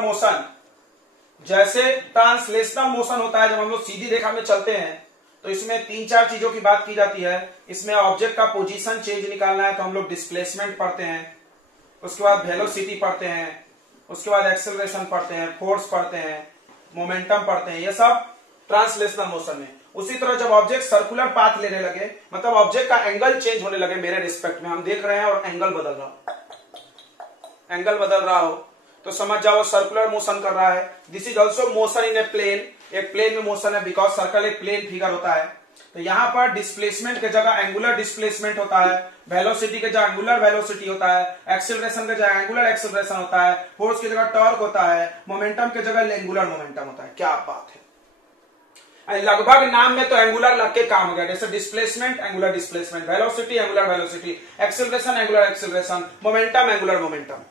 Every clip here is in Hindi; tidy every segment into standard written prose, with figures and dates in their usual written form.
मोशन, जैसे ट्रांसलेशनल मोशन होता है जब हम लोग सीधी रेखा में चलते हैं तो इसमें तीन चार चीजों की बात की जाती है। इसमें ऑब्जेक्ट का पोजीशन चेंज निकालना है तो हम लोग डिस्प्लेसमेंट पढ़ते हैं, उसके बाद वेलोसिटी पढ़ते हैं, उसके बाद एक्सेलरेशन पढ़ते हैं, फोर्स पढ़ते हैं, मोमेंटम पढ़ते हैं, ये सब ट्रांसलेशनल मोशन में। उसी तरह जब ऑब्जेक्ट सर्कुलर पाथ लेने लगे, मतलब ऑब्जेक्ट का एंगल चेंज होने लगे मेरे रिस्पेक्ट में, हम देख रहे हैं और एंगल बदल रहा हो तो समझ जाओ सर्कुलर मोशन कर रहा है। This is also motion in a plane, एक प्लेन में मोशन है बिकॉज सर्कल एक प्लेन फिगर होता है। तो यहां पर डिस्प्लेसमेंट के जगह एंगुलर डिस्प्लेसमेंट होता है, वेलोसिटी के जगह एंगुलर वेलोसिटी होता है, एक्सेलरेशन के जगह एंगुलर एक्सेलरेशन होता है, फोर्स की जगह टॉर्क होता है, मोमेंटम की जगह एंगुलर मोमेंटम होता है। क्या बात है, लगभग नाम में तो एंगुलर लग के काम हो गया। जैसे displacement angular displacement, velocity angular velocity, acceleration angular acceleration, momentum angular momentum.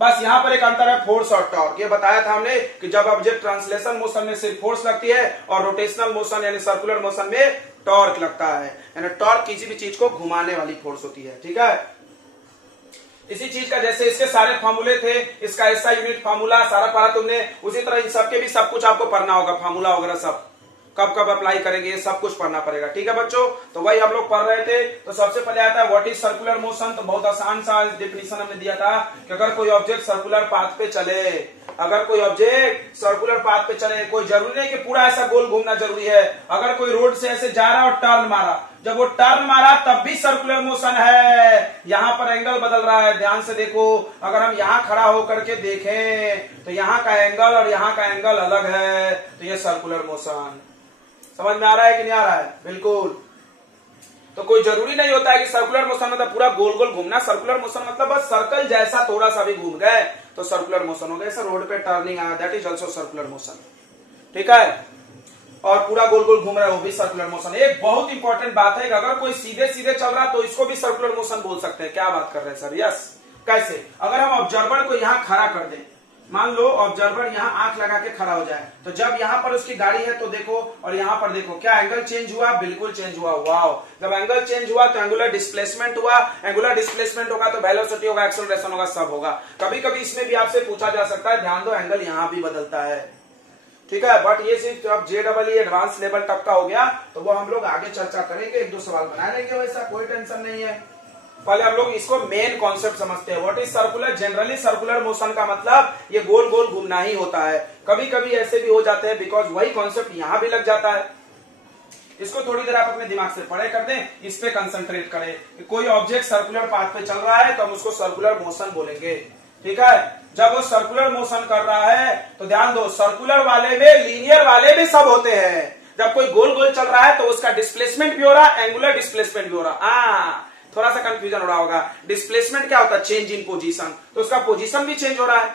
बस यहां पर एक अंतर है फोर्स और टॉर्क। ये बताया था हमने कि जब ऑब्जेक्ट ट्रांसलेशन मोशन में सिर्फ फोर्स लगती है और रोटेशनल मोशन यानी सर्कुलर मोशन में टॉर्क लगता है। यानी टॉर्क किसी भी चीज को घुमाने वाली फोर्स होती है। ठीक है, इसी चीज का जैसे इसके सारे फार्मूले थे, इसका ऐसा यूनिट फार्मूला सारा पढ़ा तुमने, उसी तरह इन सबके भी सब कुछ आपको पढ़ना होगा, फार्मूला वगैरह सब कब कब अप्लाई करेंगे ये सब कुछ पढ़ना पड़ेगा। ठीक है बच्चों, तो वही हम लोग पढ़ रहे थे। तो सबसे पहले आता है व्हाट इज सर्कुलर मोशन। तो बहुत आसान सा डेफिनेशन हमने दिया था कि अगर कोई ऑब्जेक्ट सर्कुलर पाथ पे चले, अगर कोई ऑब्जेक्ट सर्कुलर पाथ पे चले, कोई जरूरी नहीं कि पूरा ऐसा गोल घूमना जरूरी है। अगर कोई रोड से ऐसे जा रहा और टर्न मारा, जब वो टर्न मारा तब भी सर्कुलर मोशन है। यहां पर एंगल बदल रहा है, ध्यान से देखो। अगर हम यहां खड़ा होकर के देखें तो यहां का एंगल और यहां का एंगल अलग है, तो ये सर्कुलर मोशन। समझ में आ रहा है कि नहीं आ रहा है? बिल्कुल। तो कोई जरूरी नहीं होता है कि सर्कुलर मोशन मतलब पूरा गोल गोल घूमना। सर्कुलर मोशन मतलब बस सर्कल जैसा थोड़ा सा भी घूम गए तो सर्कुलर मोशन हो गया। जैसे रोड पे टर्निंग आया, that is also circular motion. ठीक है, और पूरा गोल गोल घूम रहा है वो भी सर्कुलर मोशन। एक बहुत इंपॉर्टेंट बात है कि अगर कोई सीधे सीधे चल रहा तो इसको भी सर्कुलर मोशन बोल सकते हैं। क्या बात कर रहे हैं सर? यस। कैसे? अगर हम ऑब्जर्वर को यहां खड़ा कर दें, मान लो ऑब्जर्वर यहां आंख लगा के खड़ा हो जाए, तो जब यहां पर उसकी गाड़ी है तो देखो और यहां पर देखो, क्या एंगल चेंज हुआ? बिल्कुल चेंज हुआ। वाओ, जब एंगल चेंज हुआ तो एंगुलर डिस्प्लेसमेंट हुआ, एंगुलर डिस्प्लेसमेंट होगा तो वेलोसिटी होगा, एक्सेलरेशन होगा, सब होगा। कभी कभी इसमें भी आपसे पूछा जा सकता है, ध्यान दो एंगल यहां भी बदलता है। ठीक है, बट ये सिर्फ जब JEE एडवांस लेवल तक का हो गया तो वो हम लोग आगे चर्चा करेंगे, एक दो सवाल बना लेंगे, वैसा कोई टेंशन नहीं है। पहले हम लोग इसको मेन कॉन्सेप्ट समझते हैं। What is circular? Generally circular motion का मतलब ये गोल गोल घूमना ही होता है। कभी कभी ऐसे भी हो जाते हैं बिकॉज वही कॉन्सेप्ट यहां भी लग जाता है। इसको थोड़ी देर आप अपने दिमाग से पढ़े कर दें, इस पे कंसंट्रेट करें कि कोई ऑब्जेक्ट सर्कुलर पाथ पे चल रहा है तो हम उसको सर्कुलर मोशन बोलेंगे। ठीक है, जब वो सर्कुलर मोशन कर रहा है तो ध्यान दो, सर्कुलर वाले में लीनियर वाले भी सब होते हैं। जब कोई गोल गोल चल रहा है तो उसका डिस्प्लेसमेंट भी हो रहा है, एंगुलर डिस्प्लेसमेंट भी हो रहा। थोड़ा सा कंफ्यूजन हो रहा होगा। डिस्प्लेसमेंट क्या होता है? Change in position. तो उसका पोजीशन भी चेंज हो रहा है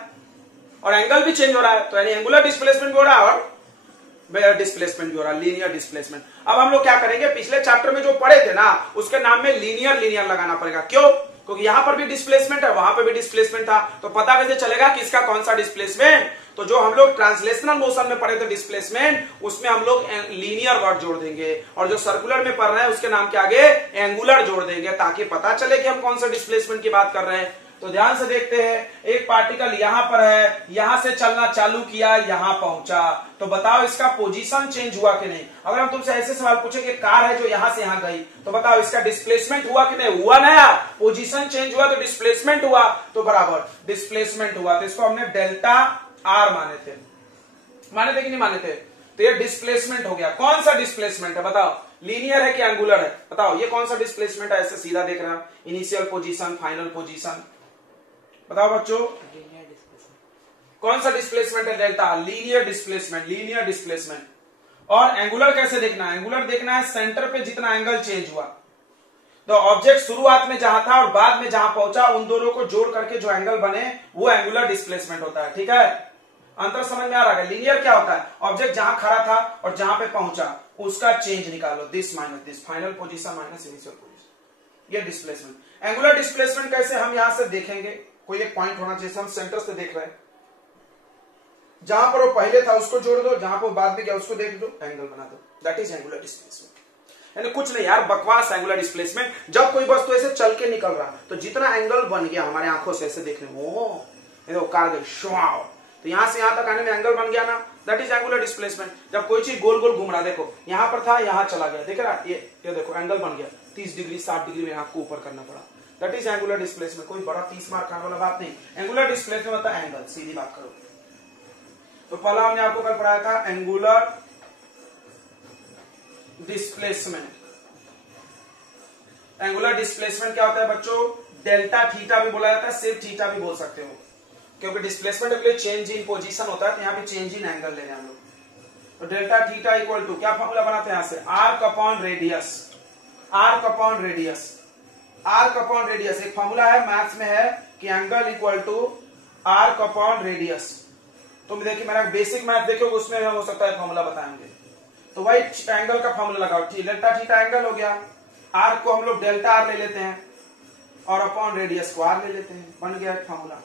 और एंगल भी चेंज हो रहा है, तो यानी एंगुलर डिस्प्लेसमेंट भी हो रहा है और डिस्प्लेसमेंट भी हो रहा है, लीनियर डिस्प्लेसमेंट। अब हम लोग क्या करेंगे, पिछले चैप्टर में जो पढ़े थे ना उसके नाम में लीनियर लगाना पड़ेगा। क्यों? क्योंकि यहां पर भी डिस्प्लेसमेंट है, वहां पर भी डिस्प्लेसमेंट था, तो पता कैसे चलेगा कि इसका कौन सा डिस्प्लेसमेंट? तो जो हम लोग ट्रांसलेशनल मोशन में पढ़े थे डिस्प्लेसमेंट, उसमें हम लोग लीनियर वर्ड जोड़ देंगे, और जो सर्कुलर में पढ़ रहे हैं उसके नाम के आगे एंगुलर जोड़ देंगे, ताकि पता चले कि हम कौन सा डिस्प्लेसमेंट की बात कर रहे हैं। तो ध्यान से देखते हैं, एक पार्टिकल यहां पर है, यहां से चलना चालू किया, यहां पहुंचा, तो बताओ इसका पोजीशन चेंज हुआ कि नहीं? अगर हम तुमसे ऐसे सवाल पूछे कि कार है जो यहां से यहां गई, तो बताओ इसका डिस्प्लेसमेंट हुआ कि नहीं? हुआ ना यार, पोजीशन चेंज हुआ तो डिस्प्लेसमेंट हुआ, तो बराबर डिस्प्लेसमेंट हुआ। तो इसको हमने डेल्टा आर माने थे कि नहीं माने थे? तो ये डिस्प्लेसमेंट हो गया। कौन सा डिस्प्लेसमेंट है बताओ? लीनियर है कि एंगुलर है? बताओ ये कौन सा डिस्प्लेसमेंट है? ऐसे सीधा देख रहे हैं, इनिशियल पोजीशन, फाइनल पोजीशन, बताओ बच्चों कौन सा डिस्प्लेसमेंट है? Delta, linear displacement. और एंगुलर कैसे देखना है? एंगुलर देखना है सेंटर पे जितना एंगल चेंज हुआ, तो ऑब्जेक्ट शुरुआत में जहां था और बाद में जहां पहुंचा, उन दोनों को जोड़ करके जो एंगल बने वो एंगुलर डिस्प्लेसमेंट होता है। ठीक है, अंतर समझ में आ रहा है? लीनियर क्या होता है? ऑब्जेक्ट जहां खड़ा था और जहां पे पहुंचा उसका चेंज निकालो, this minus this, final position minus initial position, ये डिस्प्लेसमेंट। एंगुलर डिस्प्लेसमेंट कैसे हम यहां से देखेंगे? कोई एक पॉइंट होना चाहिए, हम सेंटर से देख रहे हैं, जहां पर वो पहले था उसको जोड़ दो, जहां पर बाद में गया उसको देख दो, एंगल बना दो, दैट इज एंगुलर डिस्प्लेसमेंट। यानी कुछ नहीं यार, बकवास एंगुलर डिस्प्लेसमेंट। जब कोई वस्तु ऐसे चल के निकल रहा तो जितना एंगल बन गया हमारे आंखों से ऐसे देखने में, ये देखो कार गई श्वाव, तो यहां से यहां तक आने में एंगल बन गया ना, दैट इज एंगुलर डिस्प्लेसमेंट। जब कोई चीज गोल गोल घूम रहा, देखो यहां पर था यहां चला गया, देख रहा ये देखो एंगल बन गया 30 डिग्री 60 डिग्री में आपको ऊपर करना पड़ा, दैट इज एंगुलर डिस्प्लेसमेंट। कोई बड़ा 30 मार्क खाने वाला बात नहीं, एंगुलर डिस्प्लेसमेंट होता है एंगल, सीधी बात करो। तो पहला हमने आपको कल पढ़ाया था एंगुलर डिस्प्लेसमेंट। एंगुलर डिस्प्लेसमेंट क्या होता है बच्चों, डेल्टा थीटा भी बोला जाता है, सिर्फ थीटा भी बोल सकते हो, क्योंकि डिस्प्लेसमेंट के लिए चेंज इन पोजीशन होता है, तो यहाँ पे चेंज इन एंगल ले रहे हैं हम लोग। तो डेल्टा थीटा इक्वल टू क्या फॉर्मूला बनाते हैं यहां से, arc upon radius, arc upon radius, arc upon radius एक फॉर्मूला है मैथ्स में है कि angle equal to arc upon radius. तुम देखिए मेरा बेसिक मैथ देखोगे उसमें हम हो सकता है फॉर्मूला बताएंगे। तो वही एंगल का फॉर्मूला लगाओ, डेल्टा थीटा एंगल हो गया, आर्क को हम लोग डेल्टा आर ले लेते हैं और अपॉन रेडियस को आर ले लेते हैं, बन गया फॉर्मूला।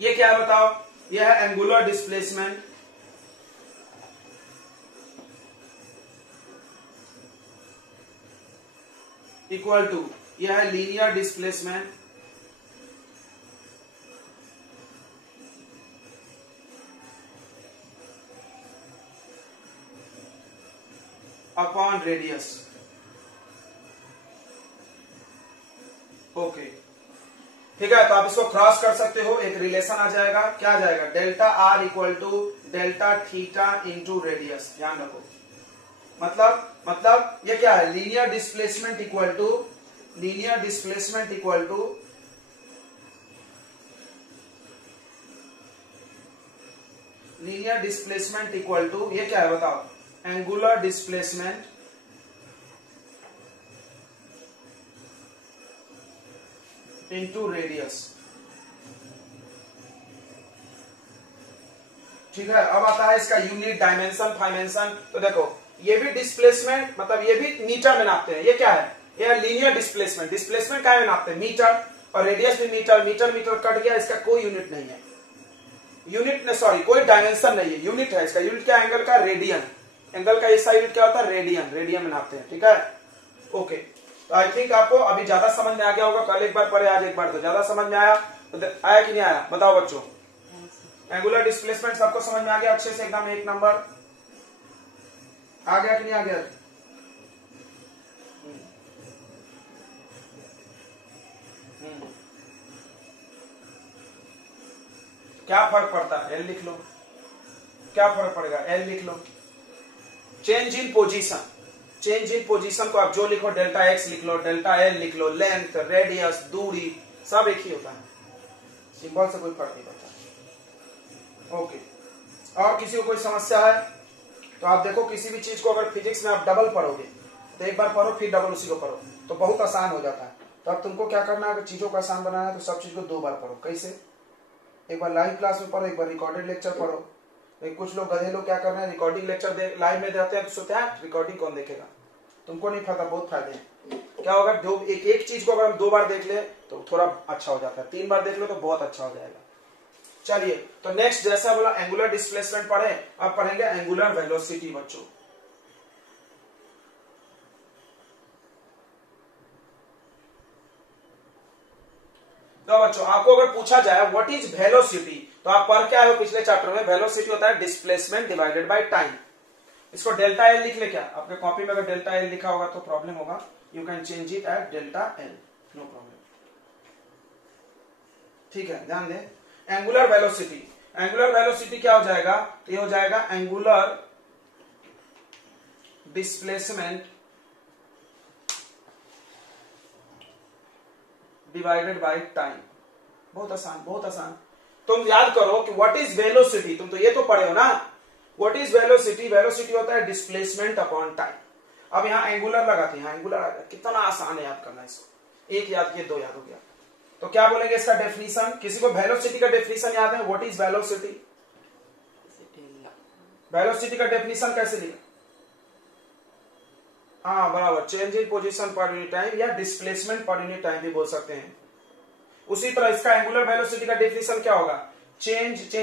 ये क्या है बताओ, यह है एंगुलर डिस्प्लेसमेंट। इक्वल टू यह है linear displacement upon radius. Okay ठीक है, तो आप इसको क्रॉस कर सकते हो, एक रिलेशन आ जाएगा, क्या आ जाएगा, delta r equal to delta theta into radius. ध्यान रखो, मतलब ये क्या है, linear displacement equal to, linear displacement equal to linear displacement equal to ये क्या है बताओ, एंगुलर डिस्प्लेसमेंट इंटू रेडियस। ठीक है, अब आता है इसका यूनिट, डायमेंशन, फाइमेंशन। तो देखो ये भी डिस्प्लेसमेंट, मतलब ये भी मीटर में नापते हैं, ये क्या है, ये लीनियर डिस्प्लेसमेंट। डिस्प्लेसमेंट क्या में नापते हैं, मीटर, और रेडियस भी मीटर, मीटर मीटर कट गया, इसका कोई यूनिट नहीं है, यूनिट ने सॉरी कोई डायमेंशन नहीं है, यूनिट है इसका। यूनिट क्या, एंगल का रेडियन, एंगल का ऐसा यूनिट क्या होता है, रेडियन, रेडियन में नापते हैं। ठीक है, ओके। तो आई थिंक आपको अभी ज्यादा समझ में आ गया होगा, कल एक बार पढ़े आज एक बार, तो ज्यादा समझ में आया, तो आया कि नहीं आया बताओ बच्चों। एंगुलर डिस्प्लेसमेंट सबको समझ में आ गया अच्छे से, एकदम एक नंबर आ गया कि नहीं आ गया। क्या फर्क पड़ता है, एल लिख लो, क्या फर्क पड़ेगा, एल लिख लो। Change in position, change in position को आप जो लिखो, डेल्टा एक्स लिख लो, डेल्टा एल लिख लो, लेंथ, रेडियस, दूरी, सब एक ही होता है, सिंबल से कोई फर्क नहीं पड़ता। ओके, और किसी को कोई समस्या है तो आप देखो, किसी भी चीज को अगर फिजिक्स में आप डबल पढ़ोगे तो एक बार पढ़ो फिर डबल उसी को पढ़ो तो बहुत आसान हो जाता है। तो अब तुमको क्या करना है, अगर चीजों को आसान बनाना है तो सब चीज को 2 बार पढ़ो। कैसे, एक बार लाइव क्लास में पढ़ो, एक बार रिकॉर्डेड लेक्चर पढ़ो। तो कुछ लोग गधे लोग क्या कर रहे हैं, रिकॉर्डिंग लेक्चर लाइव में देते हैं तो सोचते हैं रिकॉर्डिंग कौन देखेगा, तुमको नहीं पता, बहुत फायदे हैं। क्या होगा, जो एक चीज को अगर हम 2 बार देख ले तो थोड़ा अच्छा हो जाता है, 3 बार देख लो तो बहुत अच्छा हो जाएगा। चलिए, तो नेक्स्ट जैसा बोला एंगुलर डिस्प्लेसमेंट पढ़े, अब पढ़ेंगे एंगुलर वेलोसिटी बच्चों। तो बच्चों आपको अगर पूछा जाए व्हाट इज वेलोसिटी, तो आप पढ़ के आए हो पिछले चैप्टर में, वेलोसिटी होता है डिस्प्लेसमेंट डिवाइडेड बाय टाइम। इसको डेल्टा एल लिख ले, क्या आपके कॉपी में अगर डेल्टा एल लिखा होगा तो प्रॉब्लम होगा, you can change it at delta l, no problem. ठीक है, ध्यान दें, एंगुलर वेलोसिटी, एंगुलर वेलोसिटी क्या हो जाएगा, ये हो जाएगा angular displacement divided by time. बहुत आसान, बहुत आसान। तुम याद करो कि व्हाट इज वेलोसिटी, तुम तो ये तो पढ़े हो ना, व्हाट इज वेलोसिटी, वेलोसिटी होता है डिस्प्लेसमेंट अपॉन टाइम। अब यहां एंगुलर लगाते हैं, एंगुलर आ गया, कितना आसान है याद करना इसको, एक याद किए 2 याद हो गया। तो क्या बोलेंगे इसका डेफिनेशन, किसी को वेलोसिटी का डेफिनेशन याद है, व्हाट इज वेलोसिटी, वेलोसिटी का डेफिनेशन कैसे लिखा, हाँ बराबर, चेंज इन पोजीशन पर यूनिट टाइम या डिस्प्लेसमेंट पर यूनिट टाइम भी बोल सकते हैं। उसी तरह इसका एंगुलर वेलोसिटी का डेफिनेशन क्या होगा, चेंज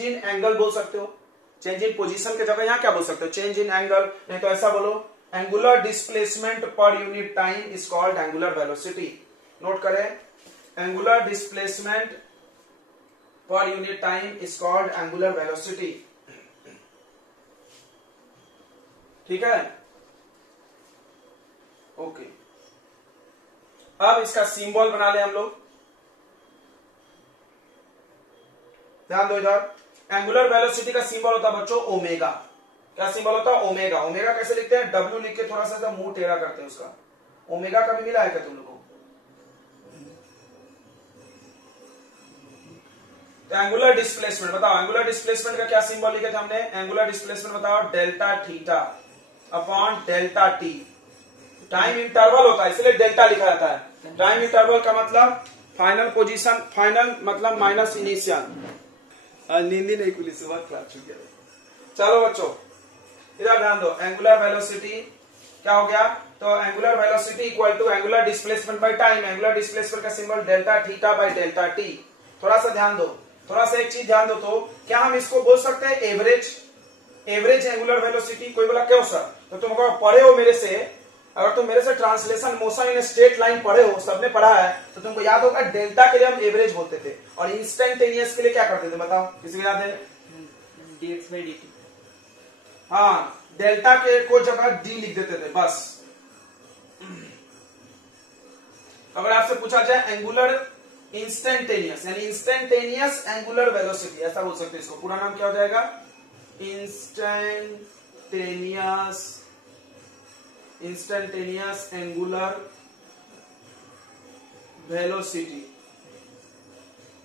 इन एंगल बोल सकते हो, चेंज इन पोजीशन के जगह यहां क्या बोल सकते हो, चेंज इन एंगल, नहीं तो ऐसा बोलो, angular displacement per unit time is called angular velocity. Note करें, angular displacement per unit time is called angular velocity. ठीक है, ओके। अब इसका सिंबल बना ले हम लोग, ध्यान दो इधर। एंगुलर वेलोसिटी का सिंबल होता है बच्चों ओमेगा। क्या सिंबल होता है? ओमेगा। ओमेगा कैसे लिखते हैं? डब्ल्यू लिख के थोड़ा सा मुंह टेढ़ा करते हैं उसका। ओमेगा कभी मिला है क्या तुम लोगों को? तो एंगुलर डिस्प्लेसमेंट बताओ, एंगुलर डिस्प्लेसमेंट का क्या सिंबल लिखे थे हमने? एंगुलर डिस्प्लेसमेंट बताओ, delta theta upon delta T. Time interval होता है इसलिए डेल्टा लिखा जाता है। टाइम इंटरवल का मतलब फाइनल पोजीशन, फाइनल मतलब माइनस इनिशियल। नींदी नहीं खुली, सुबह क्लास छूट गया। चलो बच्चों इधर ध्यान दो। एंगुलर वेलोसिटी क्या हो गया? तो angular velocity equal to angular displacement by time. Angular displacement का symbol delta theta by delta t. थोड़ा सा ध्यान दो, थोड़ा सा एक चीज ध्यान दो। तो क्या हम इसको बोल सकते हैं एवरेज? Average angular velocity. कोई बोला क्यों सर? तो तुम पढ़े हो मेरे से, अगर तुम मेरे से translation motion in straight line पढ़े हो, सबने पढ़ा है, तो तुमको याद होगा डेल्टा के लिए हम एवरेज बोलते थे और इंस्टेंटेनियस के लिए क्या करते थे? बताओ, किसी को याद है? dx by dt। हाँ, डेल्टा के को जगह डी लिख देते थे बस। अगर आपसे पूछा जाए एंगुलर इंस्टेंटेनियस यानी इंस्टेंटेनियस एंगुलर वेलोसिटी, ऐसा बोल सकते हैं इसको। पूरा नाम क्या हो जाएगा? Instantaneous angular velocity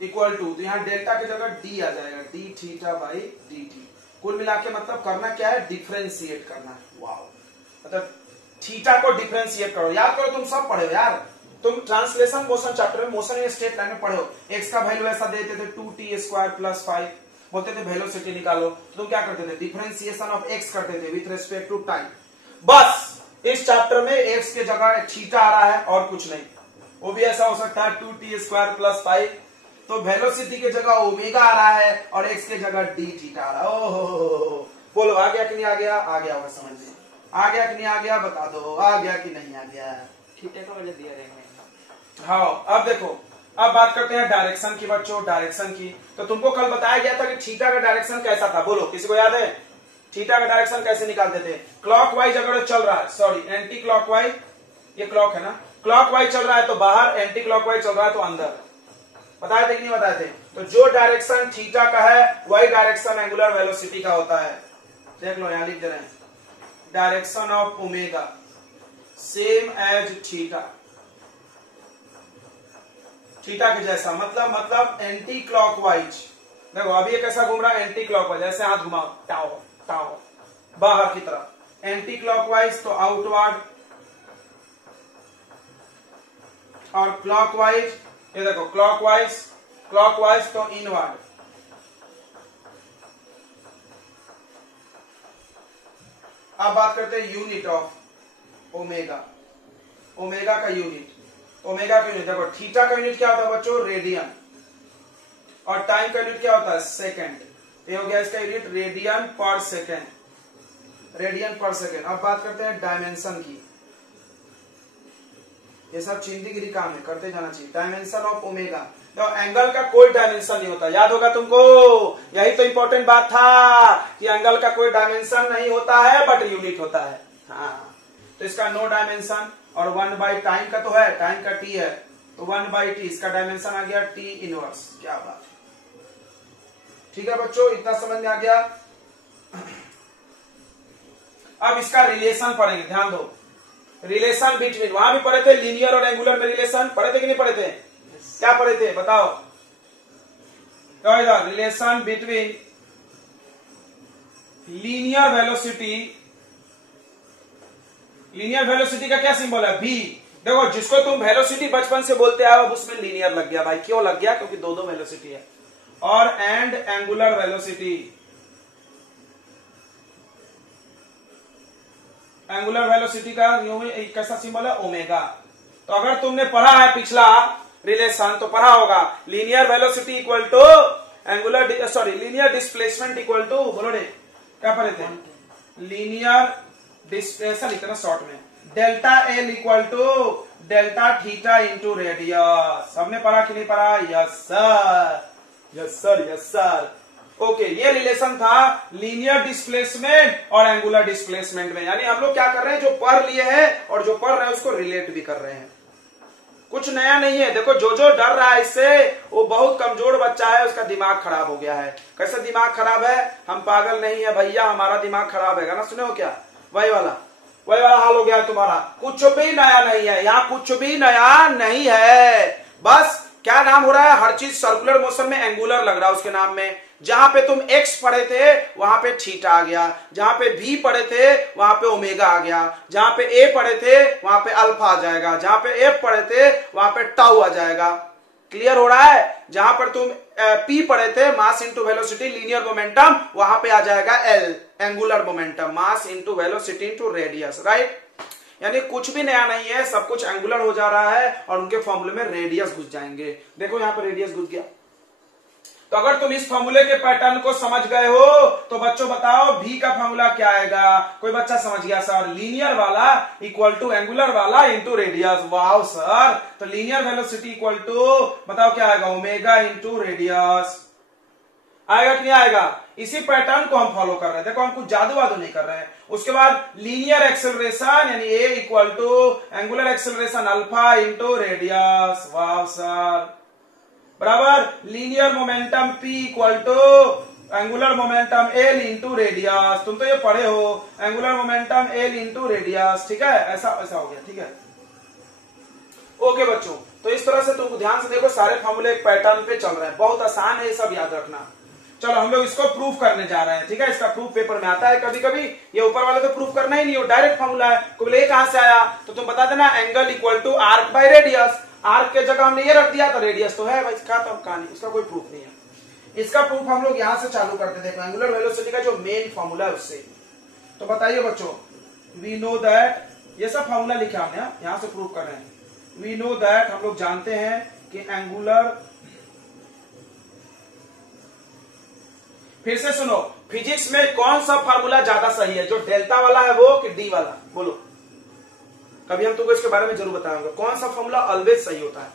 equal to, तो यहां डेल्टा की जगह डी आ जाएगा, d theta by D t. कुल मिला के मतलब करना क्या है? डिफरेंशिएट करना है। वाओ, मतलब थीटा को डिफरेंशिएट करो। याद करो, तुम सब पढ़े हो यार, तुम ट्रांसलेशन मोशन चैप्टर में मोशन इन स्ट्रेट लाइन में पढ़े हो। एक्स का वैल्यू ऐसा देते थे 2t स्क्वायर प्लस 5, बोलते थे वेलोसिटी निकालो, तो तुम क्या करते थे? डिफरेंशिएशन ऑफ एक्स करते थे विथ रिस्पेक्ट टू टाइम। बस इस चैप्टर में एक्स के जगह थीटा आ रहा है और कुछ नहीं। वो भी ऐसा हो सकता है 2t स्क्वायर प्लस 5, तो वेलोसिटी के जगह ओमेगा आ रहा है और एक्स के जगह डी थीटा आ रहा है। ओहो, बोलो आ गया कि नहीं आ गया? आ गया होगा समझ में? आ गया कि नहीं आ गया? बता दो, आ गया कि नहीं आ गया? थीटा का वैल्यू दिया रहेगा। हाँ, अब देखो, अब बात करते हैं डायरेक्शन की बच्चों, डायरेक्शन की। तो तुमको कल बताया गया था कि थीटा का डायरेक्शन कैसा था? बोलो, किसी को याद है? थीटा का डायरेक्शन कैसे निकालते थे? क्लॉकवाइज अगर चल रहा है, सॉरी एंटी क्लॉकवाइज, ये क्लॉक है ना, क्लॉकवाइज चल रहा है तो बाहर, एंटी क्लॉकवाइज चल रहा है तो अंदर। बताए थे कि नहीं बताए थे? तो जो डायरेक्शन थीटा का है वही डायरेक्शन एंगुलर वेलोसिटी का होता है। देख लो, यहां लिख दे रहे हैं, direction of omega same as theta. Theta के जैसा मतलब एंटी क्लॉकवाइज। देखो अभी ये कैसा घूम रहा है? Anti clockwise. ऐसे हाथ घुमाओ, टाओ टाओ, बाहर की तरफ। एंटी क्लॉकवाइज तो आउटवर्ड, और क्लॉकवाइज, ये देखो क्लॉकवाइज तो इनवर्ड। अब बात करते हैं यूनिट ऑफ ओमेगा। ओमेगा का यूनिट, ओमेगा का यूनिट देखो, थीटा का यूनिट क्या होता है बच्चों? रेडियन। और टाइम का यूनिट क्या होता है? सेकंड। ये हो गया इसका यूनिट, रेडियन पर सेकंड, रेडियन पर सेकंड। अब बात करते हैं डायमेंशन की। ये सब चिंदीगिरी काम है, करते जाना चाहिए। डायमेंशन ऑफ ओमेगा, तो एंगल का कोई डायमेंशन नहीं होता, याद होगा तुमको। यही तो इंपॉर्टेंट बात था कि एंगल का कोई डायमेंशन नहीं होता है बट यूनिट होता है। हाँ, तो इसका नो डायमेंशन। और 1/, टाइम का तो है, टाइम का t है तो 1/t, इसका डायमेंशन आ गया t इनवर्स। क्या बात, ठीक है बच्चों, इतना समझ में आ गया। अब इसका रिलेशन पढ़ेंगे, ध्यान दो। रिलेशन बिटवीन, वहां भी पढ़े थे लीनियर और एंगुलर में रिलेशन, पढ़े थे कि नहीं पढ़े थे? क्या पढ़े थे बताओ? Relation between linear velocity, linear velocity का क्या सिंबल है? v। देखो जिसको तुम वेलोसिटी बचपन से बोलते आओ, अब उसमें लीनियर लग गया भाई। क्यों लग गया? क्योंकि दो वेलोसिटी है। और and angular velocity, angular velocity का कैसा सिंबल है? ओमेगा। तो अगर तुमने पढ़ा है पिछला रिलेशन तो पढ़ा होगा, linear velocity equal to angular, linear displacement equal to, बोलो रे क्या पढ़े थे? लीनियर डिस्प्लेसमेंट लिखना शॉर्ट में, delta l equal to delta theta into radius. हमने पढ़ा कि नहीं पढ़ा? Yes sir, yes sir, yes sir. Okay, ये रिलेशन था लीनियर डिस्प्लेसमेंट और एंगुलर डिस्प्लेसमेंट में। यानी हम लोग क्या कर रहे हैं, जो पढ़ लिए हैं और जो पढ़ रहे हैं उसको रिलेट भी कर रहे हैं। कुछ नया नहीं है। देखो, जो जो डर रहा है इससे वो बहुत कमजोर बच्चा है, उसका दिमाग खराब हो गया है। कैसे दिमाग खराब है? हम पागल नहीं है भैया, हमारा दिमाग खराब है। गाना सुने हो क्या? वही वाला हाल हो गया है तुम्हारा। कुछ भी नया नहीं है यहाँ, कुछ भी नया नहीं है। बस क्या नाम हो रहा है, हर चीज सर्कुलर मोशन में एंगुलर लग रहा है उसके नाम में। जहां पे तुम x पढ़े थे वहां पे थीटा आ गया, जहां पे v पढ़े थे वहां पे ओमेगा आ गया, जहां पे a पढ़े थे वहां पे अल्फा आ जाएगा, जहां पे f पढ़े थे वहां पे टाउ आ जाएगा। क्लियर हो रहा है? जहां पर तुम p पढ़े थे, mass into velocity linear momentum, वहां पे आ जाएगा l angular momentum, mass into velocity into radius. Right? यानी कुछ भी नया नहीं है, सब कुछ एंगुलर हो जा रहा है और उनके फॉर्मूले में रेडियस घुस जाएंगे। देखो यहाँ पर रेडियस घुस गया। तो अगर तुम इस फॉर्मूले के पैटर्न को समझ गए हो तो बच्चों बताओ v का फॉर्मूला क्या आएगा? कोई बच्चा समझ गया सर? लीनियर वाला इक्वल टू एंगुलर वाला इंटू रेडियस। वाओ सर, तो लीनियर वेलोसिटी इक्वल टू बताओ क्या आएगा? Omega into radius. आएगा कि नहीं आएगा? इसी पैटर्न को हम फॉलो कर रहे हैं। देखो, हम कुछ जादू वादू नहीं कर रहे हैं। उसके बाद लीनियर एक्सेलरेशन यानी a equal to angular acceleration alpha into radius. वाह सर, बराबर linear momentum p equal to angular momentum l into radius. तुम तो ये पढ़े हो, angular momentum l into radius. ठीक है, ऐसा हो गया। ठीक है, ओके बच्चों, तो इस तरह से तुम ध्यान से देखो, सारे फॉर्मूले एक पैटर्न पे चल रहे हैं। बहुत आसान है, ये सब याद रखना। चलो हम लोग इसको प्रूफ करने जा रहे हैं। ठीक है, इसका प्रूफ पेपर में आता है कभी कभी। ये ऊपर वाले तो प्रूफ करना ही नहीं हो, डायरेक्ट फॉर्मूला है। को बोले कहां से आया, तो तुम बता देना angle equal to arc by radius. Arc के जगह हमने ये रख दिया तो रेडियस तो है भाई, इसका तो कहानी, इसका कोई प्रूफ नहीं है। इसका प्रूफ हम लोग यहां से चालू करते देखो, एंगुलर वेलोसिटी का जो मेन फॉर्मूला है उससे। तो बताइए बच्चों, वी नो दैट, ये सब फॉर्मूला लिखा हमने, यहां से प्रूफ कर रहे हैं। वी नो दैट, हम लोग जानते हैं कि एंगुलर, फिर से सुनो, फिजिक्स में कौन सा फॉर्मूला ज्यादा सही है, जो डेल्टा वाला है वो कि डी वाला? बोलो, कभी हम तुमको इसके बारे में जरूर बताएंगे। कौन सा फॉर्मूला ऑलवेज सही होता है,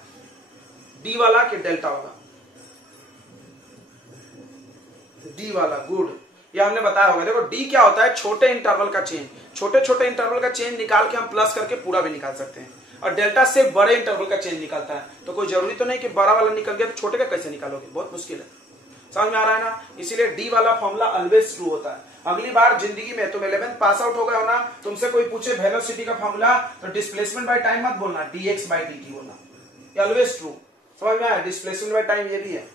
डी वाला कि डेल्टा वाला? डी वाला, गुड, ये हमने बताया होगा। देखो डी क्या होता है, छोटे इंटरवल का चेंज। छोटे छोटे इंटरवल का चेंज निकाल के हम प्लस करके पूरा भी निकाल सकते हैं, और डेल्टा से बड़े इंटरवल का चेंज निकालता है। तो कोई जरूरी तो नहीं कि बड़ा वाला निकल गया तो छोटे का कैसे निकालोगे, बहुत मुश्किल है। समझ में आ रहा है ना? इसीलिए डी वाला फॉर्मूला ऑलवेज ट्रू होता है। अगली बार जिंदगी में तुम 11th पास आउट हो गए हो ना, तुमसे कोई पूछे वेलोसिटी का फॉर्मूला, तो डिस्प्लेसमेंट बाय टाइम मत बोलना, dx बाय dt बोलना, ये ऑलवेज ट्रू। समझ में आया? डिस्प्लेसमेंट बाय टाइम ये भी है।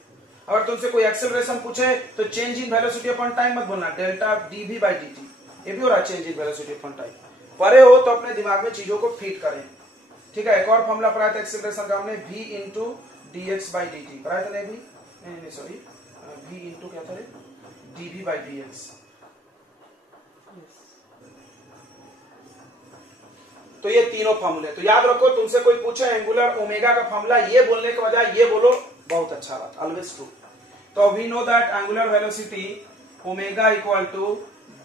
अगर तुमसे कोई एक्सेलरेशन पूछे तो change in velocity upon time मत बोलना, डेल्टा dv बाय dt, ये भी हो रहा है change in velocity upon time. पढ़े हो तो अपने दिमाग में चीजों को फिट करें। ठीक है, एक और फॉर्मूला पढ़ाया था एक्सेलरेशन का हमने, v into dx by dt पढ़ाया था ना भी, नहीं सॉरी, v इंटू क्या था रे, dv बाय dx। तो ये तीनों फॉर्मूले, तो याद रखो, तुमसे कोई पूछे एंगुलर ओमेगा का फॉर्मूला, ये बोलने के बजाय ये बोलो, बहुत अच्छा बात, ऑलवेज ट्रू। तो we know that angular velocity omega equal to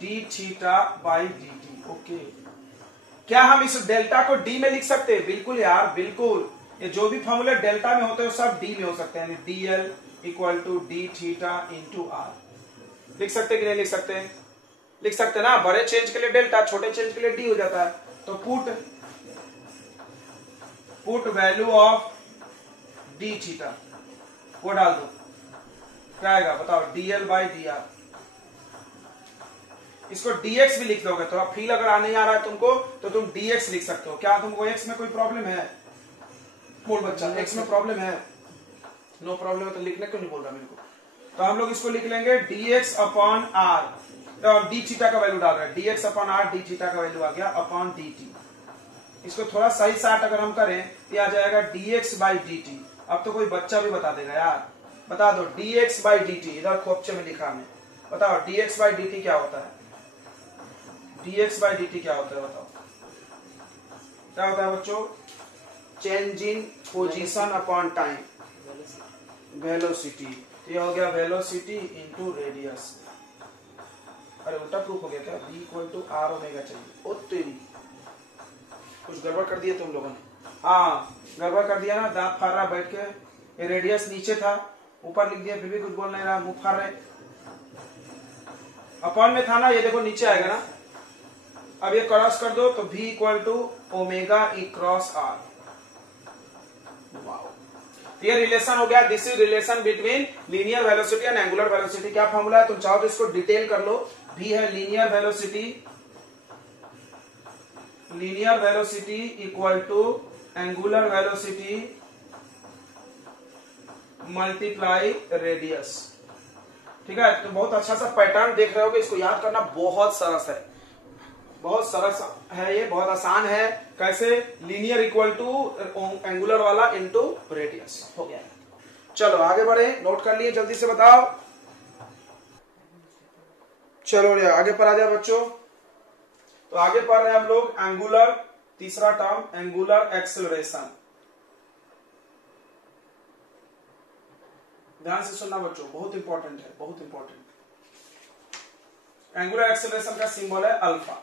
d theta by D t. Okay, क्या हम इस डेल्टा को डी में लिख सकते हैं? बिल्कुल यार, बिल्कुल। ये जो भी फॉर्मूले डेल्टा में होते हैं सब डी में हो सकते हैं। D l equal to d theta into r लिख सकते कि नहीं लिख सकते? लिख सकते ना। बड़े चेंज के लिए डेल्टा, छोटे चेंज के लिए डी हो जाता है। तो put value of D theta वो डाल दो, क्या आएगा बताओ? dl by D R. इसको dx भी लिख दोगे तो अब फील अगर नहीं आ रहा है तुमको तो तुम dx लिख सकते हो। क्या तुमको x में कोई प्रॉब्लम है? बोल बच्चा, x में प्रॉब्लम है? नो प्रॉब्लम है तो लिखने क्यों नहीं बोल रहा मेरे को? तो हम लोग इसको लिख लेंगे dx अपॉन आर, तो डी थीटा का वैल्यू डाल रहे हैं, dx upon r, d theta का वैल्यू आ गया अपॉन dt। इसको थोड़ा सही साट अगर हम करें तो आ जाएगा dx बाई dt। अब तो कोई बच्चा भी बता देगा यार, बता दो dx बाई dt, इधर खोपचे में लिखा हमने, बताओ dx बाई dt क्या होता है? dx बाई dt क्या होता है बताओ? क्या होता है बच्चों? Change in position upon time, velocity. ये हो गया वेलोसिटी इंटू रेडियस। अरे उल्टा प्रूफ हो गया क्या? v equal to r omega चाहिए। ओ तेरी, कुछ गड़बड़ कर दिया तुम लोगों ने। हाँ गड़बड़ कर दिया ना, दांत फाड़ रहा बैठ के, ये रेडियस नीचे था, ऊपर लिख दिया, फिर भी कुछ बोल नहीं रहा, मुंह फाड़ रहे। अपॉन में था ना, ये देखो नीचे आएगा ना, अब ये क्रॉस कर दो तो v equal to omega e cross r. ये रिलेशन हो गया, this is relation between linear velocity and angular velocity. क्या फॉर्मूला है, तुम चाहो तो इसको डिटेल कर लो। v है linear velocity, linear velocity equal to angular velocity multiply radius. ठीक है, तो बहुत अच्छा सा पैटर्न देख रहे हो, इसको याद करना बहुत सरस है, बहुत सरस है, ये बहुत आसान है। कैसे, लीनियर इक्वल टू एंगुलर वाला इनटू रेडियस हो गया। चलो आगे बढ़े, नोट कर लिए, जल्दी से बताओ। चलो रे आगे पढ़ा जाए बच्चों। तो आगे पढ़ रहे हैं हम लोग एंगुलर, तीसरा टर्म एंगुलर एक्सेलरेशन। ध्यान से सुनना बच्चों, बहुत इंपॉर्टेंट है, बहुत इंपॉर्टेंट। एंगुलर एक्सेलरेशन का सिंबल है अल्फा।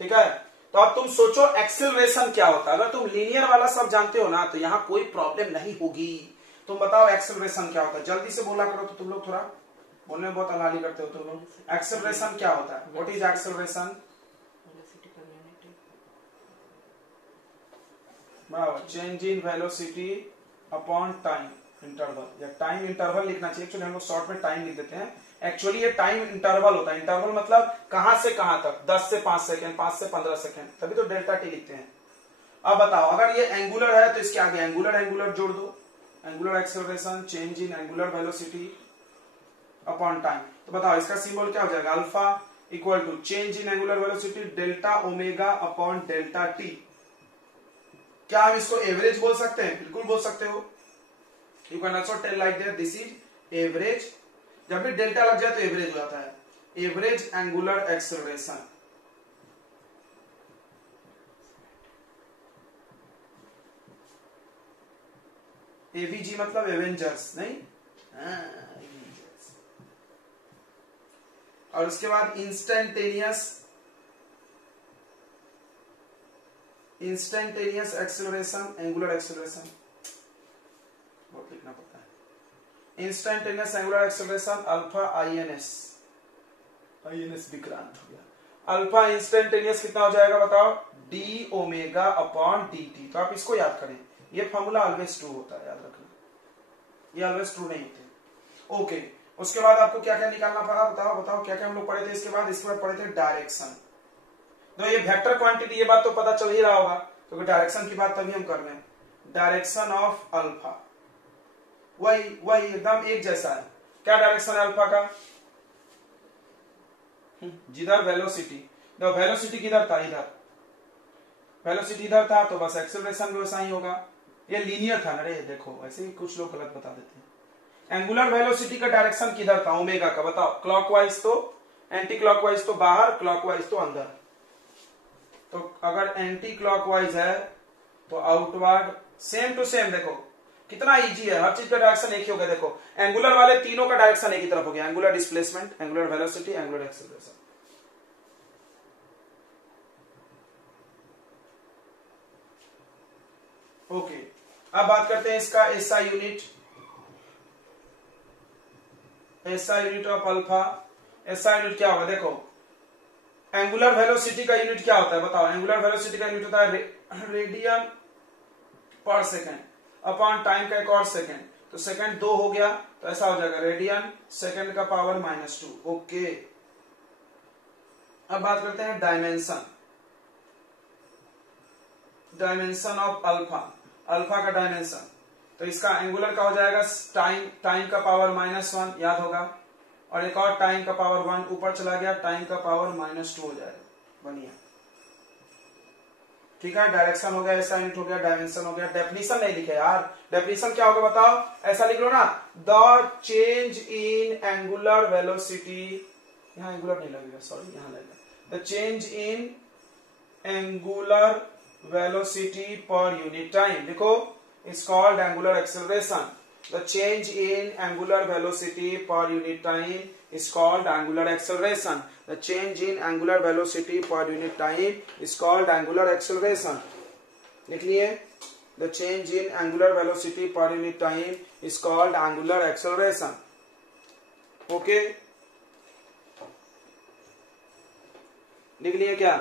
ठीक है, तो अब तुम सोचो एक्सेलरेशन क्या होता है। अगर तुम लीनियर वाला सब जानते हो ना तो यहां कोई प्रॉब्लम नहीं होगी। तुम बताओ एक्सेलरेशन क्या होता है, जल्दी से बोला करो, तो तुम लोग थोड़ा बोलने में बहुत अलाली करते हो तुम लोग। एक्सेलरेशन क्या होता है, व्हाट इज एक्सेलरेशन? बराबर, change in velocity upon time interval, या टाइम इंटरवल लिखना चाहिए। एक्चुअली हम लोग शॉर्ट में टाइम लिख देते हैं, एक्चुअली ये टाइम इंटरवल होता है। इंटरवल मतलब कहां से कहां तक, 10 से 5 सेकंड, 5 से 15 सेकंड, तभी तो डेल्टा टी लिखते हैं। अब बताओ, अगर ये एंगुलर है तो इसके आगे एंगुलर एंगुलर जोड़ दो, angular acceleration change in angular velocity upon time. तो बताओ इसका सिंबल क्या हो जाएगा, alpha equal to change in angular velocity delta omega upon delta t. क्या हम इसको एवरेज बोल सकते हैं? बिल्कुल बोल सकते हो। You can also tell like that this is average. जब भी डेल्टा लग जाए तो एवरेज हो जाता है, एवरेज एंगुलर एक्सेलरेशन। एवीजी मतलब एवेंजर्स नहीं, और उसके बाद instantaneous, instantaneous acceleration angular acceleration, बहुत लिखना पड़ता है। Instantaneous angular acceleration alpha INS, INS Vikrant हो गया। अल्फा इंस्टेंटेनियस कितना हो जाएगा बताओ, D omega upon d T. तो आप इसको याद करें, ये फॉर्मूला ऑलवेज ट्रू होता है, याद रखना, ये ऑलवेज ट्रू नहीं होते। ओके, उसके बाद आपको क्या क्या निकालना पड़ा, बताओ बताओ क्या क्या हम लोग पढ़े थे इसके बाद? इसके बाद पढ़े थे डायरेक्शन। तो ये वेक्टर क्वांटिटी, ये बात तो पता चल ही रहा होगा, क्योंकि डायरेक्शन की बात तभी हम कर रहे हैं। डायरेक्शन ऑफ अल्फा, वही वही एकदम एक जैसा है। क्या डायरेक्शन है अल्फा का? जिधर वेलोसिटी, तो वेलोसिटी किधर था, इधर वेलोसिटी इधर था, तो बस एक्सेलरेशन भी वैसा ही होगा। ये लीनियर था ना रे, देखो ऐसे ही कुछ लोग गलत बता देते हैं। एंगुलर वेलोसिटी का डायरेक्शन किधर था, ओमेगा का, बताओ। क्लॉकवाइज तो, एंटी क्लॉकवाइज तो बाहर, क्लॉकवाइज तो अंदर। तो अगर एंटी क्लॉकवाइज है तो आउटवर्ड, सेम टू सेम। देखो कितना इजी है, हर चीज का डायरेक्शन एक ही हो गया। देखो एंगुलर वाले तीनों का डायरेक्शन एक ही तरफ हो गया, angular displacement, angular velocity, angular acceleration. Okay, अब बात करते हैं इसका SI unit, SI unit of alpha. SI unit क्या होगा, देखो एंगुलर वेलोसिटी का यूनिट क्या होता है बताओ। एंगुलर वेलोसिटी का यूनिट होता है रेडियन पर सेकेंड अपॉन टाइम का एक और सेकेंड। तो सेकेंड 2 हो गया, तो ऐसा हो जाएगा रेडियन सेकेंड का पावर -2। ओके, अब बात करते हैं dimension, dimension of alpha, alpha का डायमेंशन। तो इसका एंगुलर का हो जाएगा टाइम का पावर -1, याद होगा, और एक और टाइम का पावर 1 ऊपर चला गया, टाइम का पावर -2 हो जाएगा। बढ़िया, ठीक है। डायरेक्शन हो गया, ऐसा यूनिट हो गया, डायमेंशन हो गया। डेफिनेशन नहीं लिखे यार, डेफिनेशन क्या होगा बताओ, ऐसा लिख लो ना, the change in angular velocity, यहां एंगुलर नहीं लगेगा, सॉरी यहां लगेगा, the change in angular velocity per unit time, देखो is called angular acceleration. The change in angular velocity per unit time is called angular acceleration. The change in angular velocity per unit time is called angular acceleration. लिख लिए, the change in angular velocity per unit time is called angular acceleration. Okay, लिख लिए क्या?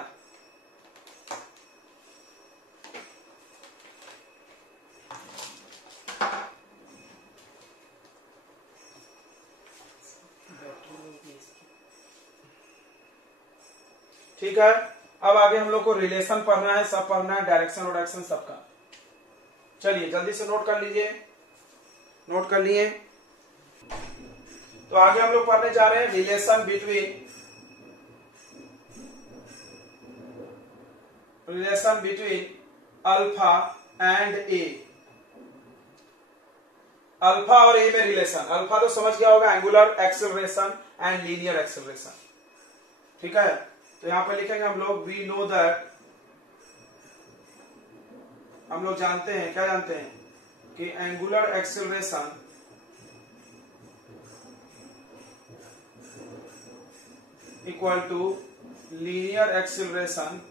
ठीक है, अब आगे हम लोग को रिलेशन पढ़ना है, सब पढ़ना है, डायरेक्शन वायरेक्शन सबका। चलिए जल्दी से नोट कर लीजिए, नोट कर लिए। तो आगे हम लोग पढ़ने जा रहे हैं relation between alpha and A. Alpha और ए में रिलेशन, अल्फा तो समझ गया होगा, angular acceleration and linear acceleration. ठीक है, तो यहां पर लिखेंगे हम लोग, वी नो दैट, हम लोग जानते हैं, क्या जानते हैं कि angular acceleration equal to linear acceleration,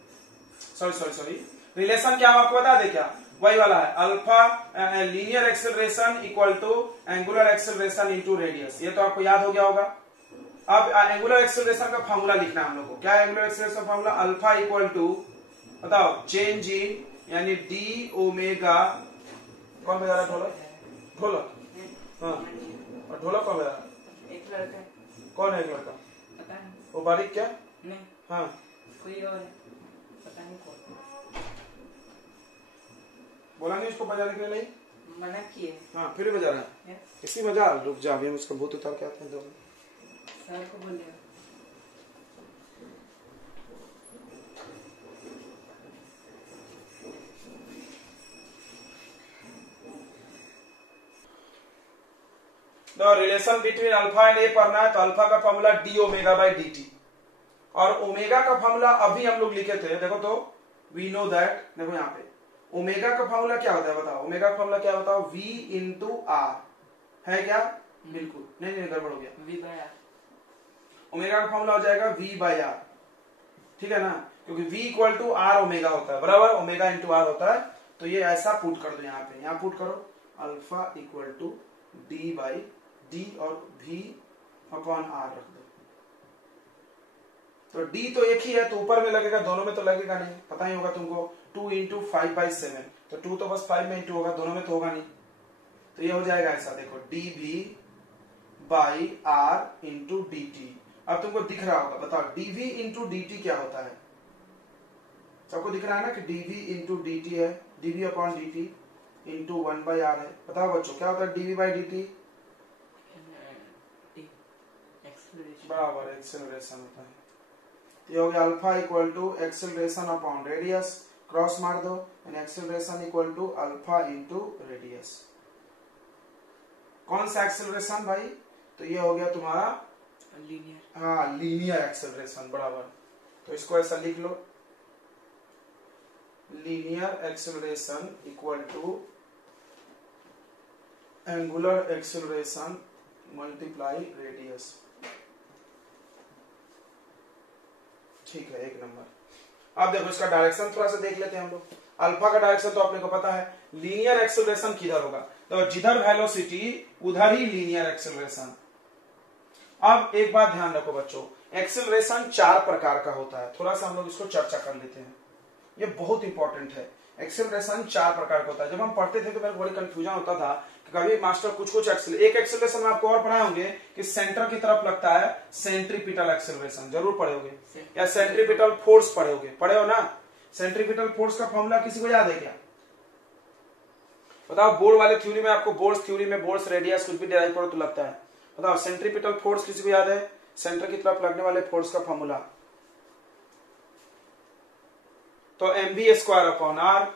sorry relation क्या हम आपको बता दे, क्या वही वाला है, alpha linear acceleration equal to angular acceleration into radius. ये तो आपको याद हो गया होगा। अब एंगुलर एक्सेलरेशन का फॉर्मूला लिखना है हम लोग को। क्या angular acceleration formula? Alpha equal to, बताओ, चेंज इन यानी डी ओमेगा, कौन बजा रहा है ढोलक? ढोलक, हाँ, और ढोलक कौन बजा रहा है? एक लड़का। कौन है एक लड़का? पता नहीं। वो बारीक क्या? नहीं, हाँ, कोई और है, पता नहीं कौन। बोला नहीं उसको बजाने के लिए? नहीं, मना किए। हाँ, फिर भी बजा रहा है। इसी बजा, रुक जा, अभी हम इसका भूत उतार के आते हैं। दो सर को बोलिए। रिलेशन बिटवीन अल्फा एंड ए पढ़ना है, तो अल्फा का formula D omega by D T, और ओमेगा का फॉर्मूला अभी हम लोग लिखे थे, देखो तो, वी नो दैट, देखो यहाँ पे ओमेगा का फॉर्मूला क्या होता है बताओ? ओमेगा का फॉर्मूला क्या बताओ? v इंटू आर है क्या? बिल्कुल नहीं, गड़बड़ हो गया। v बाय आर, ओमेगा का फॉर्मूला हो जाएगा v बाई आर, ठीक है ना, क्योंकि v equal to r omega होता है, बराबर, ओमेगा इंटू आर होता है। तो ये ऐसा पुट कर दो यहाँ पे, यहाँ पुट करो, alpha equal to d by d और v अपॉन आर रख दो। तो d तो एक ही है, तो ऊपर में लगेगा, दोनों में तो लगेगा नहीं, पता ही होगा तुमको, 2 इंटू 5/7, तो 2 तो बस 5 में इंटू होगा, दोनों में तो होगा नहीं। तो ये हो जाएगा ऐसा, देखो, dv by r into d t. अब तुमको दिख रहा होगा, बताओ dv इंटू डी टी क्या होता है? सबको दिख रहा है ना कि dv इंटू डी टी है, dv upon d t into 1/r है। बताओ बच्चों क्या होता है dv बाई डी टी? बराबर एक्सेलरेशन होता है। ये हो गया alpha equal to acceleration upon radius, cross मार दो, यानी acceleration equal to alpha into radius. कौन सा एक्सेलरेशन भाई? तो ये हो गया तुम्हारा लीनियर, हाँ, लीनियर एक्सेलरेशन, बराबर। तो इसको ऐसा लिख लो, linear acceleration equal to angular acceleration multiply radius. ठीक है, एक नंबर। अब देखो इसका डायरेक्शन थोड़ा सा देख लेते हैं हम लोग। अल्फा का डायरेक्शन तो अपने को पता है, लीनियर एक्सेलरेशन किधर होगा? तो जिधर वेलोसिटी उधर ही लीनियर एक्सेलरेशन। अब एक बात ध्यान रखो बच्चों, एक्सेलरेशन 4 प्रकार का होता है, थोड़ा सा हम लोग इसको चर्चा कर लेते हैं, ये बहुत इंपॉर्टेंट है। एक्सेलरेशन 4 प्रकार का होता है। जब हम पढ़ते थे तो मेरे को बड़ी कंफ्यूजन होता था कि कभी मास्टर कुछ एक एक्सेलरेशन में आपको और पढ़ाए होंगे कि सेंटर की तरफ लगता है सेंट्रीपिटल एक्सेलरेशन, जरूर पढ़े होंगे, या सेंट्रीपिटल फोर्स पढ़े हो ना? सेंट्रीपिटल फोर्स का फॉर्मूला किसी को याद है क्या? बताओ, बोर्ड वाले थ्योरी में आपको, बोर्ड थ्योरी में बोर्ड रेडियस कुछ भी डिराइव करो तो लगता है। बताओ, सेंट्रीपिटल फोर्स किसी को याद है? सेंटर की तरफ लगने वाले फोर्स का फॉर्मूला तो mv स्क्वायर अपॉन आर।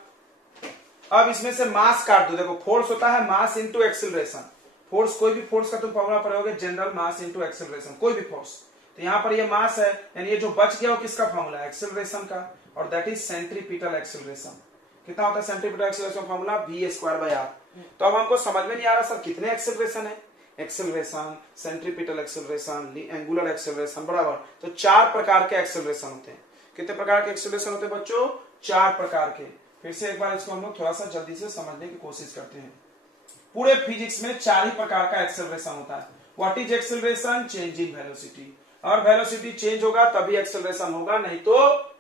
अब इसमें से मास काट दो, देखो फोर्स होता है मास इंटू एक्सेलरेशन। फोर्स, कोई भी फोर्स का तुम फॉर्मूला पढ़ोगे, जनरल मास इंटू एक्सेलरेशन, कोई भी फोर्स। तो यहाँ पर ये मास है, यानी ये जो बच गया वो किसका फॉर्मूला है? एक्सेलरेशन का, और दैट इज सेंट्रीपिटल एक्सेलरेशन। कितना होता है centripetal acceleration formula? v square by r. तो अब हमको समझ में नहीं आ रहा सर कितने एक्सेलरेशन है? Acceleration, centripetal acceleration, angular acceleration, बराबर। तो 4 प्रकार के एक्सेलरेशन होते हैं। कितने प्रकार के एक्सेलरेशन होते हैं बच्चों? 4 प्रकार के। फिर से एक बार इसको हम लोग थोड़ा सा जल्दी से समझने की कोशिश करते हैं। पूरे फिजिक्स में 4 ही प्रकार का एक्सेलरेशन होता है। What is acceleration? Change in velocity. और वेलोसिटी चेंज होगा तभी एक्सेलरेशन होगा, नहीं तो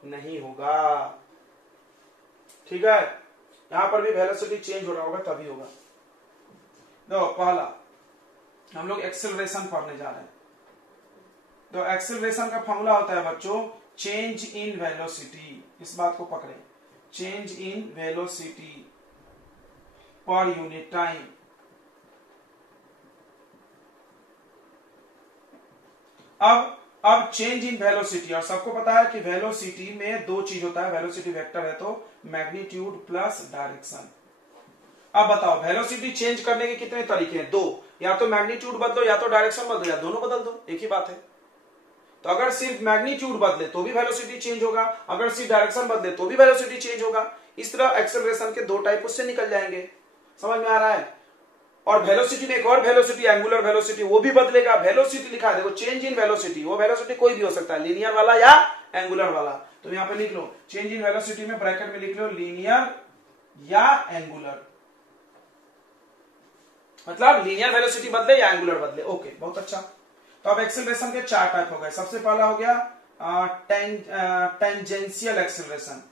नहीं होगा। ठीक है, यहां पर भी वेलोसिटी चेंज हो रहा होगा तभी होगा। तो पहला हम लोग एक्सेलरेशन पढ़ने जा रहे हैं। तो एक्सेलरेशन का फॉर्मूला होता है बच्चों चेंज इन वेलोसिटी। इस बात को पकड़े, change in velocity per unit time. अब चेंज इन वेलोसिटी, और सबको पता है कि वेलोसिटी में 2 चीज होता है। वेलोसिटी वेक्टर है तो मैग्नीट्यूड प्लस डायरेक्शन। अब बताओ वेलोसिटी चेंज करने के कितने तरीके हैं? 2, या तो मैग्नीट्यूड बदलो या तो डायरेक्शन बदलो या दोनों बदल दो, एक ही बात है। तो अगर सिर्फ मैग्नीट्यूड बदले तो भी वेलोसिटी चेंज होगा, अगर सिर्फ डायरेक्शन बदले तो भी वेलोसिटी चेंज होगा। इस तरह एक्सेलरेशन के 2 टाइप उससे निकल जाएंगे। समझ में आ रहा है? और वेलोसिटी में एक और वेलोसिटी, एंगुलर वेलोसिटी, वो भी बदलेगा। वेलोसिटी लिखा है देखो, चेंज इन वेलोसिटी, वो वेलोसिटी कोई भी हो सकता है, लीनियर वाला या एंगुलर वाला। तो यहाँ पे लिख लो चेंज इन वेलोसिटी में ब्रैकेट में लिख लो लीनियर या एंगुलर, मतलब लीनियर वेलोसिटी बदले या एंगुलर बदले। ओके, बहुत अच्छा। तो अब एक्सेलरेशन के 4 टाइप हो गए। सबसे पहला हो गया टेंजेंशियल एक्सेलरेशन।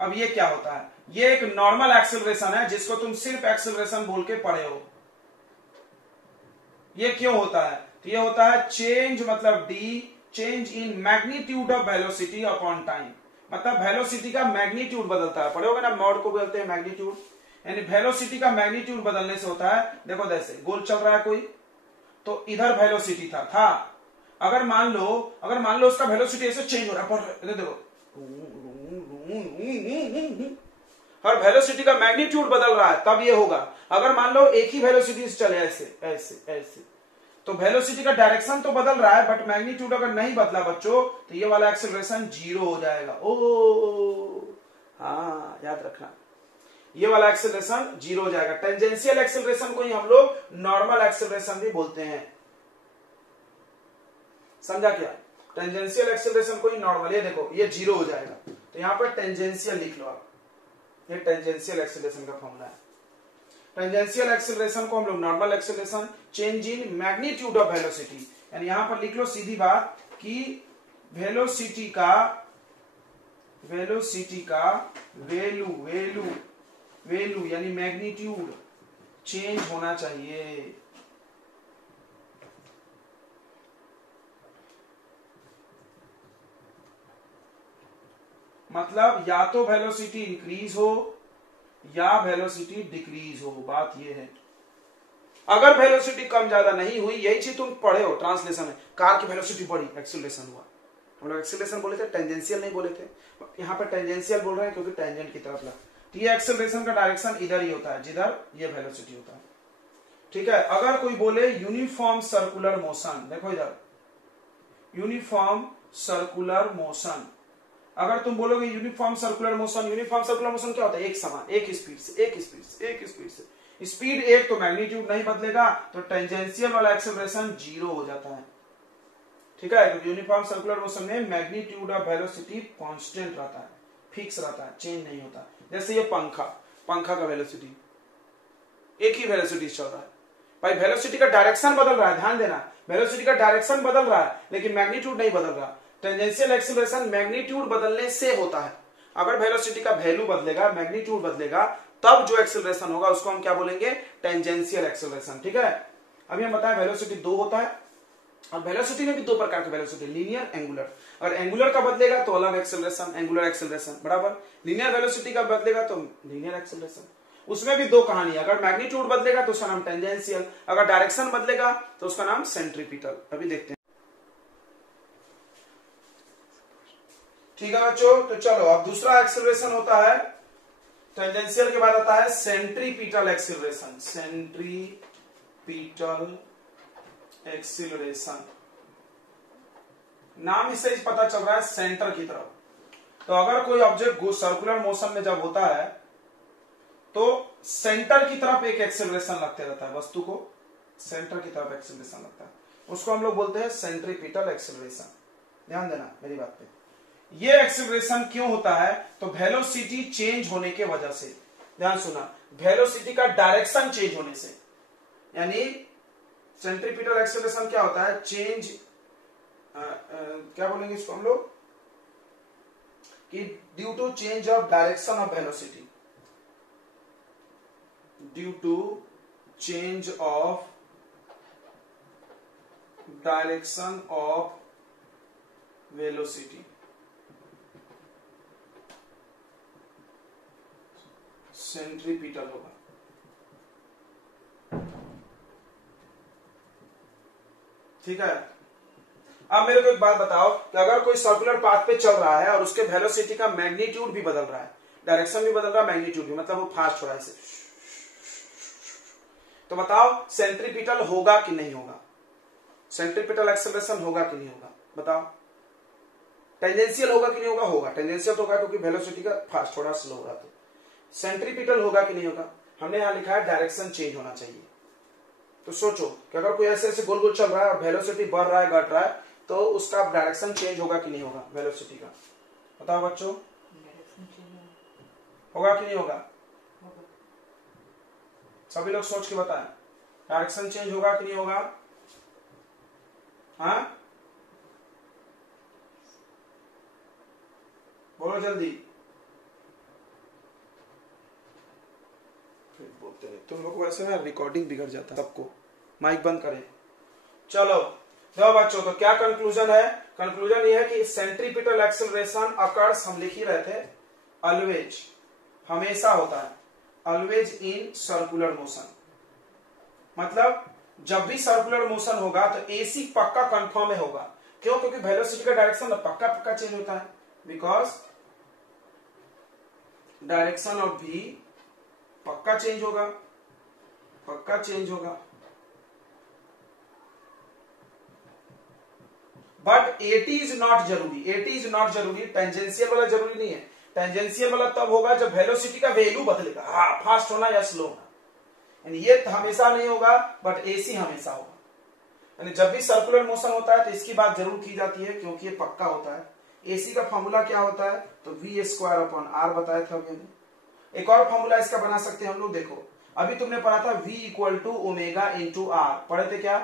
अब ये क्या होता है? ये एक नॉर्मल एक्सेलरेशन है जिसको तुम सिर्फ एक्सेलरेशन बोल के पढ़े हो। ये क्यों होता है? तो ये होता है चेंज, मतलब D, change in magnitude of velocity upon time. मतलब वेलोसिटी का मैग्नीट्यूड बदलता है, पढ़े होगे ना, मॉड को बोलते हैं मैग्नीट्यूड। यानी वेलोसिटी का मैग्नीट्यूड बदलने से होता है। देखो जैसे गोल चल रहा है कोई, तो इधर वेलोसिटी था। अगर मान लो उसका वेलोसिटी ऐसे चेंज हो रहा है, देखो हर वेलोसिटी का मैग्नीट्यूड बदल रहा है, तब ये होगा। अगर मान लो एक ही वेलोसिटी से चले ऐसे ऐसे ऐसे, तो वेलोसिटी का डायरेक्शन तो बदल रहा है बट मैग्नीट्यूड अगर नहीं बदला बच्चों, तो ये वाला एक्सेलरेशन 0 हो जाएगा। ओ हाँ, याद रखना, ये वाला एक्सेलरेशन 0 हो जाएगा। टेंजेंशियल एक्सेलरेशन को ही हम लोग नॉर्मल एक्सेलरेशन भी बोलते हैं। समझा क्या? टेंजेंशियल एक्सेलरेशन को ही नॉर्मल, ये देखो ये 0 हो जाएगा, तो यहां पर टेंजेंशियल लिख लो आप। ये टेंजेंशियल एक्सेलरेशन का फॉर्मूला है। टेंजेंशियल एक्सेलरेशन को हम लोग normal acceleration, change in magnitude of velocity, यानी यहां पर लिख लो सीधी बात कि वेलोसिटी का वैल्यू यानी मैग्नीट्यूड चेंज होना चाहिए। मतलब या तो वेलोसिटी इंक्रीज हो या वेलोसिटी डिक्रीज हो, बात यह है। अगर वेलोसिटी कम ज्यादा नहीं हुई, यही चीज तुम पढ़े हो ट्रांसलेशन में, कार की वेलोसिटी बढ़ी, एक्सेलरेशन हुआ। हम लोग एक्सेलरेशन बोले थे, टेंजेंशियल नहीं बोले थे। यहाँ पे टेंजेंशियल बोल रहे हैं क्योंकि टेंजेंट की तरफ लगा। तो ये एक्सेलरेशन का डायरेक्शन इधर ही होता है जिधर ये वेलोसिटी होता है। ठीक है, अगर कोई बोले यूनिफॉर्म सर्कुलर मोशन, देखो इधर यूनिफॉर्म सर्कुलर मोशन, अगर तुम बोलोगे यूनिफॉर्म सर्कुलर मोशन क्या होता है? एक समान, एक स्पीड से। स्पीड एक, तो मैग्नीट्यूड नहीं बदलेगा, तो टेंजेंशियल वाला एक्सेलरेशन 0 हो जाता है। ठीक है, तो यूनिफॉर्म सर्कुलर मोशन में मैग्नीट्यूड ऑफ वेलोसिटी कांस्टेंट रहता है, फिक्स रहता है, चेंज नहीं होता। जैसे ये पंखा का वेलोसिटी एक ही वेलोसिटी चल रहा है भाई, वेलोसिटी का डायरेक्शन बदल रहा है, ध्यान देना, वेलोसिटी का डायरेक्शन बदल रहा है लेकिन मैग्नीट्यूड नहीं बदल रहा। टेंजेंशियल एक्सेलरेशन मैग्नीट्यूड बदलने से होता है। अगर वेलोसिटी का वैल्यू बदलेगा, मैग्नीट्यूड बदलेगा, तब जो एक्सेलरेशन होगा उसको हम क्या बोलेंगे? Tangential acceleration. ठीक है, अभी हम बताएं वेलोसिटी 2 होता है, और वेलोसिटी में भी 2 प्रकार की वेलोसिटी, लीनियर, एंगुलर। अगर एंगुलर का बदलेगा तो अलग एक्सेलरेशन, एंगुलर एक्सेलरेशन बराबर। लीनियर वेलोसिटी का बदलेगा तो लीनियर एक्सेलरेशन। उसमें भी 2 कहानी, अगर मैग्नीट्यूड बदलेगा तो उसका नाम टेंजेंशियल, अगर डायरेक्शन बदलेगा तो उसका नाम सेंट्रीपिटल। अभी देखते हैं। ठीक है बच्चों, तो चलो अब दूसरा एक्सेलरेशन होता है, टेंजेंशियल के बाद आता है सेंट्रीपिटल एक्सेलरेशन। सेंट्रीपिटल एक्सेलरेशन, नाम इससे पता चल रहा है सेंटर की तरफ। तो अगर कोई ऑब्जेक्ट सर्कुलर मोशन में जब होता है तो सेंटर की तरफ एक एक्सेलरेशन लगते रहता है, वस्तु को सेंटर की तरफ एक्सेलरेशन लगता है। उसको हम लोग बोलते हैं सेंट्रीपिटल एक्सेलरेशन। ध्यान देना मेरी बात पे। ये एक्सेलरेशन क्यों होता है? तो वेलोसिटी चेंज होने के वजह से। ध्यान सुना, वेलोसिटी का डायरेक्शन चेंज होने से, यानी सेंट्रीपिटल एक्सेलरेशन क्या होता है? चेंज क्या बोलेंगे इसको हम लोग कि due to change of direction of velocity, due to change of direction of velocity, centripetal होगा। ठीक है। अब मेरे को एक बात बताओ कि अगर कोई सर्कुलर पाथ पे चल रहा है और उसके वेलोसिटी का मैग्नीट्यूड भी बदल रहा है, डायरेक्शन भी बदल रहा है, मैग्नीट्यूड भी, मतलब वो फास्ट हो रहा है इसे, तो बताओ सेंट्रीपिटल होगा कि नहीं होगा? सेंट्रीपिटल एक्सेलरेशन होगा कि नहीं होगा? बताओ। टेंजेंशियल होगा कि नहीं होगा? होगा। टेंजेंशियल होगा क्योंकि वेलोसिटी का फास्ट थोड़ा स्लो हो रहा है। तो सेंट्रीपिटल होगा कि नहीं होगा? हमने यहां लिखा है डायरेक्शन चेंज होना चाहिए। तो सोचो कि अगर कोई ऐसे ऐसे गोल गोल चल रहा है और वेलोसिटी बढ़ रहा है, घट रहा है, तो उसका डायरेक्शन चेंज होगा कि नहीं होगा वेलोसिटी का? बताओ बच्चों, होगा कि नहीं होगा? सभी लोग सोच के बताएं, डायरेक्शन चेंज होगा कि नहीं होगा? हाँ, बोलो जल्दी। बोलते नहीं तुम लोग, वैसे ना रिकॉर्डिंग बिगड़ जाता है सबको। माइक बंद करें। चलो देखो बच्चों, तो क्या कंक्लूजन है? कंक्लूजन ये है कि सेंट्रीपिटल एक्सेलरेशन अकर्स, हम लिख ही रहे थे, ऑलवेज, हमेशा होता है, ऑलवेज इन सर्कुलर मोशन। मतलब जब भी सर्कुलर मोशन होगा तो एसी पक्का कंफर्म में होगा। क्यों? क्योंकि वेलोसिटी का डायरेक्शन पक्का पक्का चेंज होता है, बिकॉज डायरेक्शन ऑफ भी पक्का चेंज होगा, पक्का चेंज होगा। बट एटी इज नॉट जरूरी, एटी इज नॉट जरूरी, टेंजेंशियल वाला जरूरी नहीं है। टेंजेंशियल वाला तब होगा जब वेलोसिटी का वैल्यू बदलेगा, हाँ, फास्ट होना या स्लो होना, यानी ये हमेशा नहीं होगा, बट एसी हमेशा होगा। यानी जब भी सर्कुलर मोशन होता है तो इसकी बात जरूर की जाती है क्योंकि ये पक्का होता है। एसी का फॉर्मूला क्या होता है? तो वी स्क्वायर अपॉन आर बताया था मैंने। एक और फॉर्मूला इसका बना सकते हैं हम लोग। देखो अभी तुमने पढ़ा था V equal to omega into r, पढ़े थे क्या?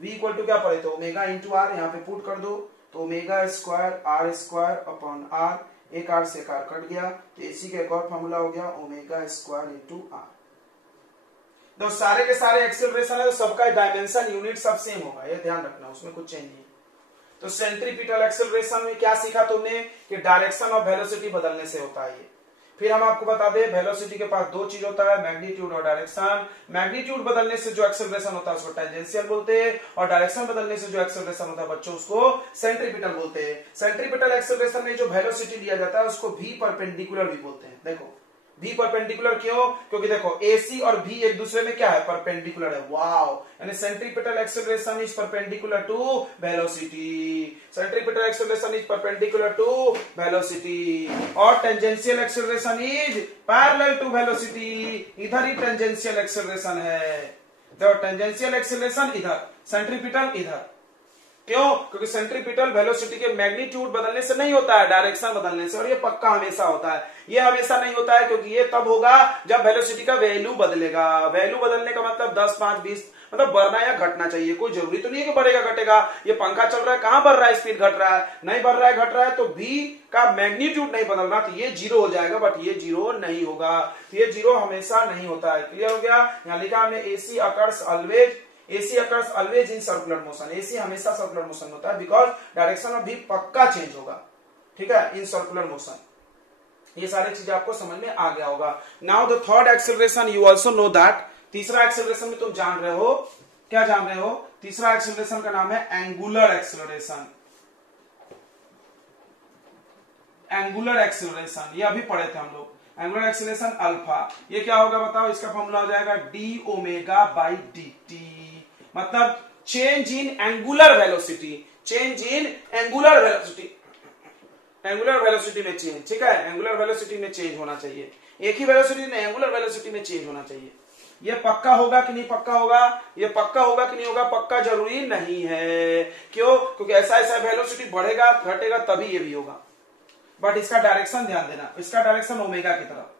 V इक्वल टू क्या पढ़े थे? Omega into r. यहाँ पे पुट कर दो तो omega square r square upon r, एक आर से एक आर कट गया, तो एसी का एक और फॉर्मूला हो गया ओमेगा स्क्वायर इंटू आर। तो सारे के सारे एक्सेलरेशन है तो सबका डायमेंशन यूनिट सब सेम होगा, ये ध्यान रखना, उसमें कुछ चेंज नहीं। तो सेंट्रीपिटल एक्सेलरेशन में क्या सीखा तुमने कि डायरेक्शन और वेलोसिटी बदलने से होता है ये। फिर हम आपको बता दें, वेलोसिटी के पास दो चीज होता है, मैग्नीट्यूड और डायरेक्शन। मैग्नीट्यूड बदलने से जो एक्सेलरेशन होता है उसको टेंजेंशियल बोलते हैं, और डायरेक्शन बदलने से जो एक्सेलरेशन होता है बच्चों उसको सेंट्रीपिटल बोलते हैं। सेंट्रीपिटल एक्सेलरेशन में जो वेलोसिटी लिया जाता है उसको भी परपेंडिकुलर भी बोलते हैं। देखो भी परपेंडिकुलर क्यों? क्योंकि देखो एसी और भी एक दूसरे में क्या है? परपेंडिकुलर है। वाओ, यानी centripetal acceleration is perpendicular to velocity, centripetal acceleration is perpendicular to velocity, और tangential acceleration is parallel to velocity. इधर ही टेंजेंशियल एक्सेलरेशन है, देखो टेंजेंशियल एक्सेलरेशन इधर, सेंट्रीपिटल इधर। क्यों? क्योंकि सेंट्रीपिटल वेलोसिटी के मैग्नीट्यूड बदलने से नहीं होता है, डायरेक्शन बदलने से, और ये पक्का हमेशा होता है। ये हमेशा नहीं होता है क्योंकि ये तब होगा जब वेलोसिटी का वैल्यू बदलेगा। वैल्यू बदलने का मतलब 10, 5, 20, मतलब बढ़ना या घटना चाहिए। कोई जरूरी तो नहीं है कि बढ़ेगा घटेगा। ये पंखा चल रहा है, कहां बढ़ रहा है? स्पीड घट रहा है, नहीं बढ़ रहा है, घट रहा है, तो भी का मैग्नीट्यूड नहीं बदल रहा, तो ये जीरो हो जाएगा, बट ये जीरो नहीं होगा। तो ये जीरो हमेशा नहीं होता है। क्लियर हो गया? यहां लिखा हमने AC occurs always, AC occurs always in circular motion। AC हमेशा सर्कुलर मोशन होता है बिकॉज डायरेक्शन ऑफ भी पक्का चेंज होगा। ठीक है, इन सर्कुलर मोशन। ये सारी चीजें आपको समझ में आ गया होगा। Now the third acceleration you also know that, तीसरा एक्सेलरेशन में तुम जान रहे हो, क्या जान रहे हो? तीसरा एक्सेलरेशन का नाम है एंगुलर एक्सेलरेशन। एंगुलर एक्सेलरेशन ये अभी पढ़े थे हम लोग। एंगुलर एक्सेलरेशन अल्फा, ये क्या होगा बताओ? इसका फॉर्मूला हो जाएगा D omega by D T, मतलब change in angular velocity, change in angular velocity, angular velocity में चेंज। ठीक है, एंगुलर वेलोसिटी में चेंज होना चाहिए, एक ही वेलोसिटी नहीं, एंगुलर वेलोसिटी में चेंज होना चाहिए। ये पक्का होगा कि नहीं पक्का होगा, ये पक्का होगा कि नहीं होगा, पक्का जरूरी नहीं है। क्यों? क्योंकि ऐसा ऐसा वेलोसिटी बढ़ेगा घटेगा तभी ये भी होगा, बट इसका डायरेक्शन ध्यान देना, इसका डायरेक्शन ओमेगा की तरफ।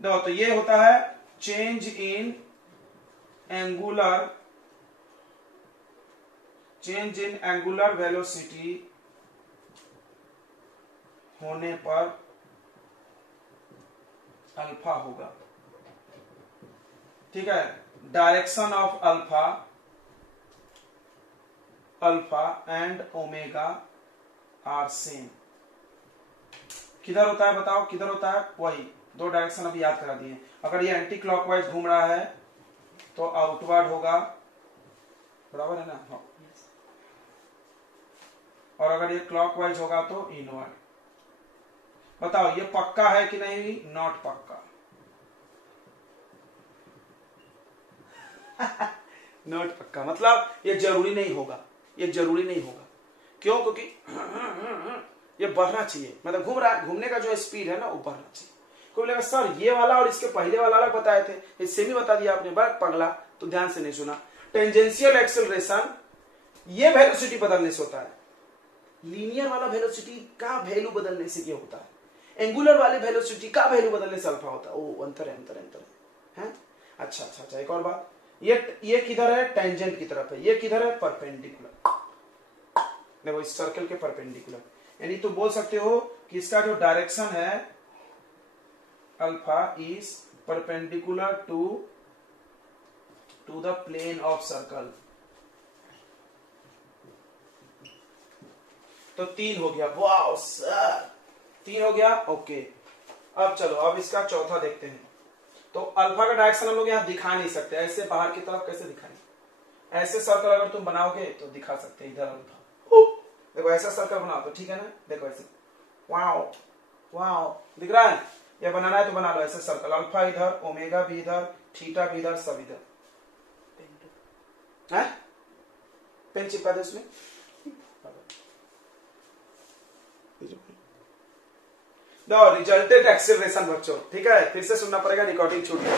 देखो तो ये होता है चेंज इन एंगुलर वेलोसिटी होने पर अल्फा होगा। ठीक है, direction of alpha and omega are same. किधर होता है बताओ, किधर होता है? वही दो डायरेक्शन अभी याद करा दिए। अगर ये एंटी क्लॉकवाइज घूम रहा है तो आउटवर्ड होगा, बराबर है ना? हाँ। और अगर ये क्लॉकवाइज होगा तो इनवर्ड। बताओ ये पक्का है कि नहीं? नॉट पक्का। नॉट पक्का मतलब ये जरूरी नहीं होगा, ये जरूरी नहीं होगा। क्यों? क्योंकि ये बढ़ना चाहिए, मतलब घूम रहा है, घूमने का जो स्पीड है ना वो बढ़ना चाहिए। कोई बोलेगा सर ये वाला और इसके पहले वाला अलग बताए थे, ये सेम ही बता दिया आपने, बड़ा पगला, तो ध्यान से नहीं सुना। टेंजेंशियल एक्सेलरेशन ये वेलोसिटी बदलने से होता है, लीनियर वाला वेलोसिटी का वैल्यू बदलने से ये होता है, एंगुलर वाले वेलोसिटी का वैल्यू बदलने से अल्फा होता है। ओ अंतर है, अंतर है। अच्छा, एक और बात, ये किधर है? टेंजेंट की तरफ है। ये किधर है? परपेंडिकुलर। देखो इस सर्कल के परपेंडिकुलर, यानी तो बोल सकते हो कि इसका जो डायरेक्शन है alpha is perpendicular to the plane of circle. तो 3 हो गया। वाओ सर, 3 हो गया। ओके, अब चलो, अब इसका चौथा देखते हैं। तो अल्फा का डायरेक्शन हम लोग यहां दिखा नहीं सकते, ऐसे बाहर की तरफ कैसे दिखाएंगे? ऐसे सर्कल अगर तुम बनाओगे तो दिखा सकते हैं, इधर अल्फा। देखो ऐसा सर्कल बनाओ तो ठीक है ना, देखो ऐसे, वाओ दिख रहा है? ये बनाना है तो बना लो ऐसे सर्कल, अल्फा इधर, ओमेगा भी इधर, थीटा भी इधर, सब इधर। पेन चिपका दे उसमें। रिजल्टेंट एक्सेलरेशन बच्चों, ठीक है, फिर से सुनना पड़ेगा, रिकॉर्डिंग छूट गया।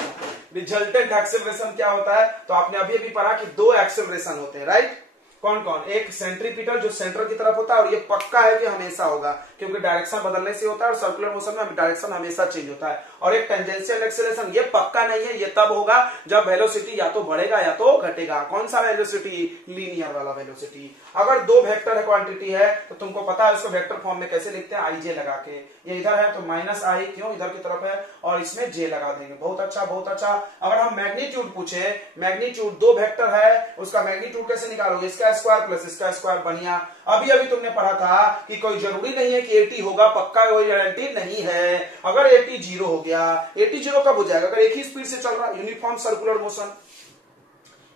रिजल्टेंट एक्सेलरेशन क्या होता है? तो आपने अभी अभी पढ़ा कि 2 एक्सेलरेशन होते हैं, राइट? कौन कौन? एक सेंट्रीपिटल जो सेंटर की तरफ होता है, और ये पक्का है कि हमेशा होगा क्योंकि डायरेक्शन बदलने से होता है, और सर्कुलर मोशन में डायरेक्शन हमेशा चेंज होता है। और एक टेंजेंशियल एक्सेलरेशन, ये पक्का नहीं है, ये तब होगा जब वेलोसिटी या तो बढ़ेगा या तो घटेगा। कौन सा वेलोसिटी? लीनियर वाला वेलोसिटी। अगर 2 वेक्टर है, क्वांटिटी है, तो तुमको पता है उसको वेक्टर फॉर्म में कैसे लिखते हैं? आई जे लगा के। ये इधर है तो -i, क्यों? इधर की तरफ है, और इसमें जे लगा देंगे। बहुत अच्छा, बहुत अच्छा। अगर हम मैग्नीट्यूड पूछे, मैग्नीट्यूड 2 वेक्टर है, उसका मैग्नीट्यूड कैसे निकालोगे? इसका स्क्वायर प्लस इसका स्क्वायर। बढ़िया। अभी अभी तुमने पढ़ा था कि कोई जरूरी नहीं है कि 80 होगा, पक्का कोई गारंटी नहीं है। अगर 80 0 हो गया, 80 0 कब हो जाएगा? अगर एक ही स्पीड से चल रहा, यूनिफॉर्म सर्कुलर मोशन,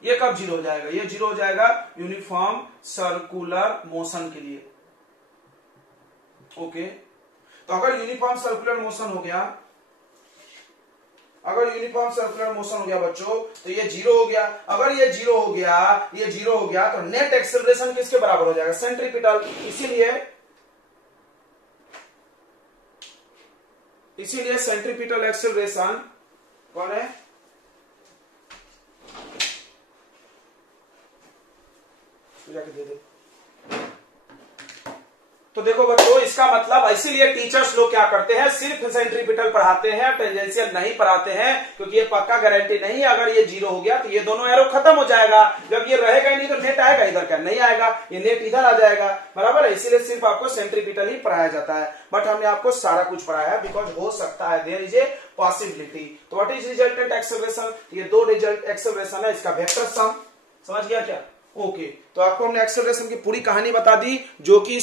ये कब 0 हो जाएगा? ये 0 हो जाएगा यूनिफॉर्म सर्कुलर मोशन के लिए। ओके, तो अगर यूनिफॉर्म सर्कुलर मोशन हो गया, अगर यूनिफॉर्म सर्कुलर मोशन हो गया बच्चों, तो ये 0 हो गया। अगर ये 0 हो गया, ये 0 हो गया, तो नेट एक्सेलरेशन किसके बराबर हो जाएगा? सेंट्रीपिटल। इसीलिए सेंट्रीपिटल एक्सेलरेशन कौन है? जाके दे दे। तो देखो बच्चों, इसका मतलब इसीलिए टीचर्स लोग क्या करते हैं? सिर्फ सेंट्रीपिटल पढ़ाते हैं, टेंजेंशियल नहीं पढ़ाते हैं, क्योंकि ये पक्का गारंटी नहीं है। अगर ये 0 हो गया तो ये दोनों एरो खत्म हो जाएगा। जब ये रहेगा ही नहीं तो नेट आएगा इधर, क्या नहीं आएगा? ये नेट इधर आ जाएगा, बराबर है। इसीलिए सिर्फ आपको सेंट्रीपिटल ही पढ़ाया जाता है, बट हमने आपको सारा कुछ पढ़ाया है, बिकॉज हो सकता है, देयर इज ए पॉसिबिलिटी। तो व्हाट इज रिजल्टेंट एक्सेलरेशन? ये 2 रिजल्ट एक्सेलरेशन है, इसका वेक्टर सम। समझ गया क्या? ओके, तो आपको हमने एक्सेलरेशन की पूरी कहानी बता दी, जो कि